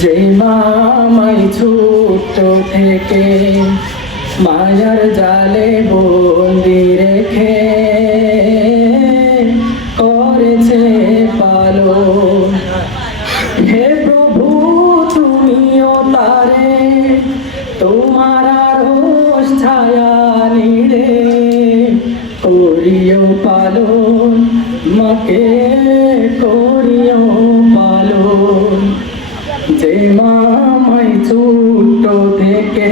যে মামাই ছোট থেকে মায়ার জালে বন্দি রেখে করেছে পালন, হে প্রভু তুমিও তারে তোমার আরশ ছায়া নিড়ে করিও পালন, মাকে করিও পালন। যে মামাই ছোট থেকে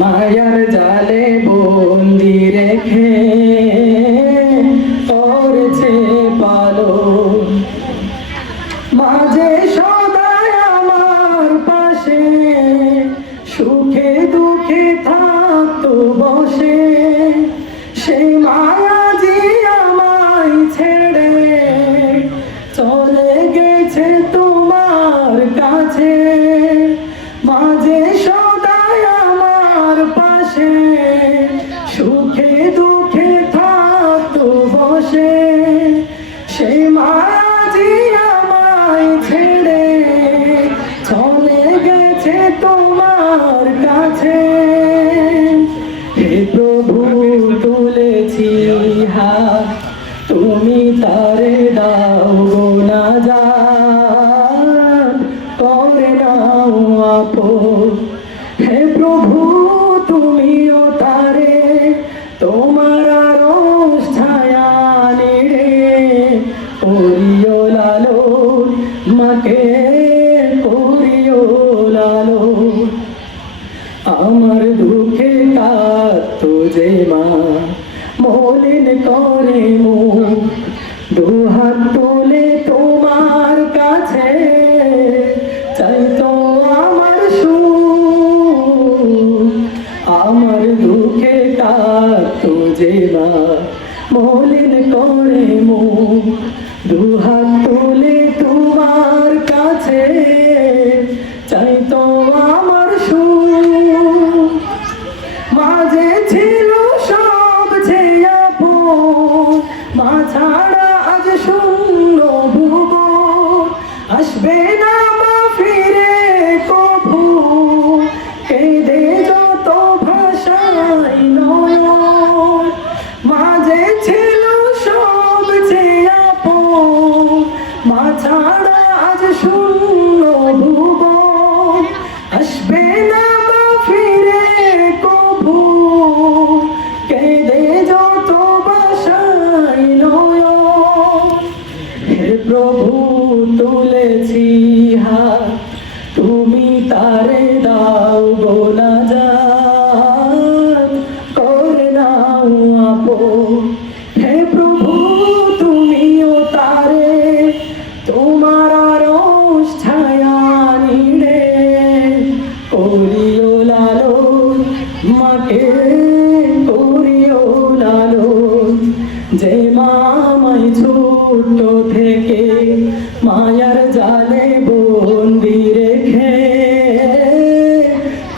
মায়ার জালে বন্দি রেখে করেছে পালন, মাঝে সদাই আমার পাশে সুখে দুঃখে থাকতো বসে, সেই মায়াজি আমায় ছেড়ে চলে গেছে তোমার কাছে। মাঝে সদাই আমার পাশে সুখে দুঃখে থাকতো বসে, সেই মায়াজি আমায় ছেড়ে চলে গেছে তোমার কাছে। হে প্রভু তুলেছি হাত, তুমি তারে দাও গো নাজাত, করে নাও আপন। হে প্রভু তুমিও তারে তোমার আরশ ছায়া নিড়ে করিও লালন, মাকে করিও লালন। আমার দুঃখে কাঁদতো যে মা মলিন করে মুখ, দুহাত তুলে তোমার কাছে চাইতো আমার সুখ। আমার দুঃখে কাঁদতো যে মা মলিন করে মুখ, দুহাত তুলে তোমার কাছে চাইতো আমার সুখ। মাঝে ছিল সব যে আপন, মা ছাড়া আজ শূন্য ভুবন, আসবে না মা ফিরে কভু, কেঁদে যত ভাষায় নয়ন। মাঝে ছিল সব যে আপন, মা ছাড়া আজ শূন্য ভুবন, আসবে না মা ফিরে কভু, কেঁদে যত ভাষায় নয়ন। হে প্রভু তুলেছি হাত, তুমি তারে দাও গো নাজাত, করে নাও আপন। হে প্রভু তুমিও তারে তোমার আরশ ছায়া নিড়ে করিও লালন, মাকে করিও লালন। যে মামাই ছোট থেকে মায়ার জালে বন্দি রেখে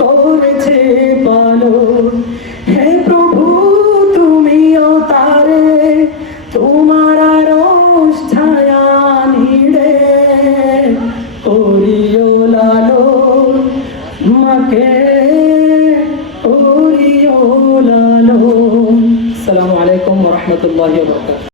করেছে পালন, হে প্রভু তুমিও তারে তোমার আরশ ছায়া নিড়ে করিও লালন, মাকে করিও লালন। আসসালামু আলাইকুম ওয়া রাহমাতুল্লাহি ওয়া বারাকাতুহু।